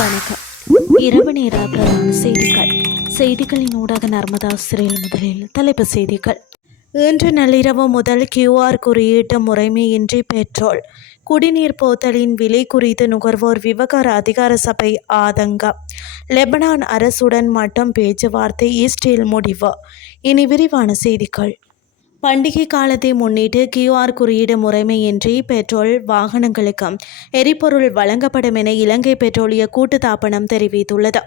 வணக்கம். இரவு நேர பிரதான செய்திகளின் ஊடாக நர்மதா சிறையில் முதலில் தலைப்புச் செய்திகள். இன்று நள்ளிரவு முதல் QR குறியீட்டு முறைமையின்றி பெட்ரோல் குடிநீர் போத்தலின் விலை குறித்து நுகர்வோர் விவகார அதிகார சபை ஆதங்கம். லெபனான் அரசுடன் மட்டும் பேச்சுவார்த்தை, இஸ்ரேல் முடிவு. இனி விரிவான செய்திகள். பண்டிகை காலத்தை முன்னிட்டு QR குறியீடு முறைமையின்றி பெட்ரோல் வாகனங்களுக்கு எரிபொருள் வழங்கப்படும் என இலங்கை பெட்ரோலிய கூட்டுத்தாபனம் தெரிவித்துள்ளது.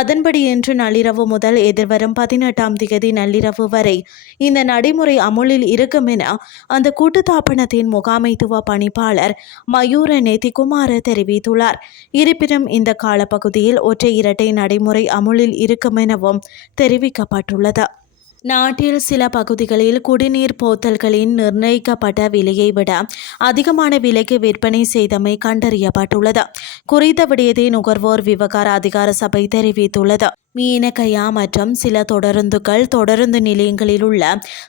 அதன்படி இன்று நள்ளிரவு முதல் எதிர்வரும் 18ஆம் தேதி நள்ளிரவு வரை இந்த நடைமுறை அமுலில் இருக்கும் என அந்த கூட்டுத்தாபனத்தின் முகாமைத்துவ பணிப்பாளர் மயூர நெத்திகுமார தெரிவித்துள்ளார். இருப்பினும் இந்த காலப்பகுதியில் ஒற்றை இரட்டை நடைமுறை அமுலில் இருக்கும் எனவும் தெரிவிக்கப்பட்டுள்ளது. நாட்டில் சில பகுதிகளில் குடிநீர் போத்தல்களின் நிர்ணயிக்கப்பட்ட விலையை விட அதிகமான விலைக்கு விற்பனை செய்தமை கண்டறியப்பட்டுள்ளது. குறித்த விடயத்தை நுகர்வோர் விவகார அதிகார சபை தெரிவித்துள்ளது. மீனகையா மற்றும் சில தொடருந்து நிலையங்களில் உள்ள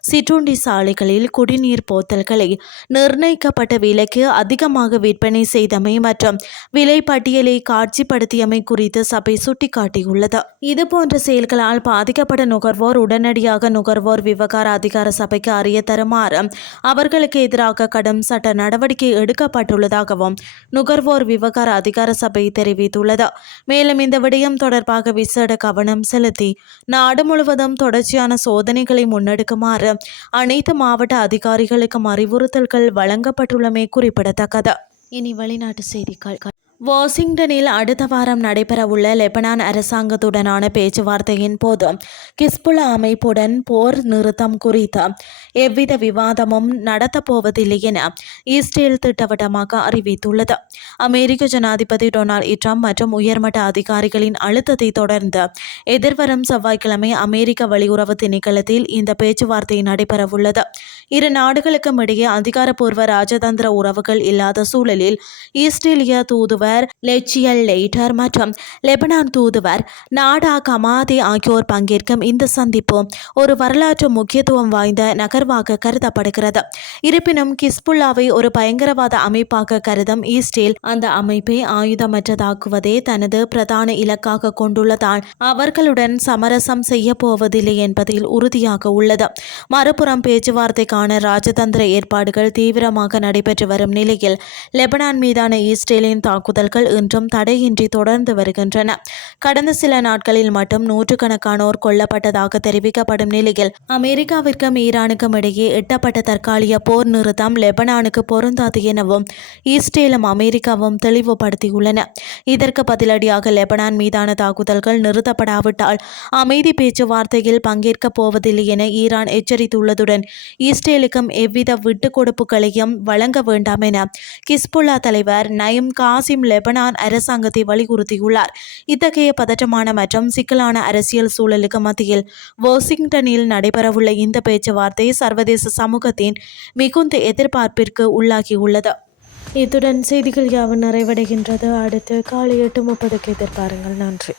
சிற்றுண்டி சாலைகளில் குடிநீர் போத்தல்களை நிர்ணயிக்கப்பட்ட விலைக்கு அதிகமாக விற்பனை செய்தமை மற்றும் விலை பட்டியலை காட்சிப்படுத்தியமை குறித்து சபை சுட்டிக்காட்டியுள்ளது. இதுபோன்ற செயல்களால் பாதிக்கப்பட்ட நுகர்வோர் உடனடியாக நுகர்வோர் விவகார அதிகார சபைக்கு அறிய தருமாறு அவர்களுக்கு எதிராக கடும் சட்ட நடவடிக்கை எடுக்கப்பட்டுள்ளதாகவும் நுகர்வோர் விவகார அதிகார சபை தெரிவித்துள்ளது. மேலும் இந்த விடயம் தொடர்பாக விசேட கவனம் செலுத்தி நாடு முழுவதும் தொடர்ச்சியான சோதனைகளை முன்னெடுக்குமாறு அனைத்து மாவட்ட அதிகாரிகளுக்கும் அறிவுறுத்தல்கள் வழங்கப்பட்டுள்ளமை குறிப்பிடத்தக்கது. இனி வெளிநாட்டு செய்திகள். வாஷிங்டனில் அடுத்த வாரம் நடைபெறவுள்ள லெபனான் அரசாங்கத்துடனான பேச்சுவார்த்தையின் போது கிஸ்புல்லா அமைப்புடன் போர் நிறுத்தம் குறித்து எவ்வித விவாதமும் நடத்தப்போவதில்லை என இஸ்ரேல் திட்டவட்டமாக அறிவித்துள்ளது. அமெரிக்க ஜனாதிபதி டொனால்ட் ட்ரம்ப் மற்றும் உயர்மட்ட அதிகாரிகளின் அழுத்தத்தை தொடர்ந்து எதிர்வரும் செவ்வாய்க்கிழமை அமெரிக்க வெளியுறவு திணைக்களத்தில் இந்த பேச்சுவார்த்தை நடைபெறவுள்ளது. இரு நாடுகளுக்கும் இடையே அதிகாரப்பூர்வ ராஜதந்திர உறவுகள் இல்லாத சூழலில் இஸ்ரேலிய தூதுவர் லெச்சியல் லேட்டர் மற்றும் லெபனான் தூதுவர் நாடா கமாதி ஆகியோர் பங்கேற்கும் இந்த சந்திப்பு ஒரு வரலாற்று முக்கியத்துவம் வாய்ந்த நகர்வாக கருதப்படுகிறது. இருப்பினும் கிஸ்புல்லாவை ஒரு பயங்கரவாத அமைப்பாக கருதும் இஸ்ரேல் அந்த அமைப்பை ஆயுதமற்றதாக்குவதே தனது பிரதான இலக்காக கொண்டுள்ளதால் அவர்களுடன் சமரசம் செய்ய போவதில்லை என்பதில் உறுதியாக உள்ளது. மறுபுறம் பேச்சுவார்த்தைக்கான ராஜதந்திர ஏற்பாடுகள் தீவிரமாக நடைபெற்று வரும் நிலையில் லெபனான் மீதான இஸ்ரேலின் தாக்குதல்கள் இன்றும் தடையின்றி தொடர்ந்து வருகின்றன. கடந்த சில நாட்களில் மட்டும் நூற்றுக்கணக்கானோர் கொல்லப்பட்டதாக தெரிவிக்கப்படும் நிலையில் அமெரிக்காவிற்கும் ஈரானுக்கும் இடையே எட்டப்பட்ட தற்காலிக போர் நிறுத்தம் லெபனானுக்கு பொருந்தாது எனவும் இஸ்ரேலும் அமெரிக்காவும் தெளிவுபடுத்தியுள்ளன. இதற்கு பதிலடியாக லெபனான் மீதான தாக்குதல்கள் நிறுத்தப்படாவிட்டால் அமைதி பேச்சுவார்த்தையில் பங்கேற்கப் போவதில்லை என ஈரான் எச்சரித்துள்ளதுடன் இஸ்ரேலுக்கும் எவ்வித விட்டுக் கொடுப்புகளையும் வழங்க வேண்டாம் என கிஸ்புல்லா தலைவர் நயிம் காசிம் லெபனான் அரசாங்கத்தை வலியுறுத்தியுள்ளார். இத்தகைய பதற்றமான மற்றும் சிக்கலான அரசியல் சூழலுக்கு மத்தியில் வாஷிங்டனில் நடைபெறவுள்ள இந்த பேச்சுவார்த்தை சர்வதேச சமூகத்தின் மிகுந்த எதிர்பார்ப்பிற்கு உள்ளாகியுள்ளது. இத்துடன் செய்திகள் யாவும் நிறைவடைகின்றது. அடுத்து காலை 8:30 எதிர்பாருங்கள். நன்றி.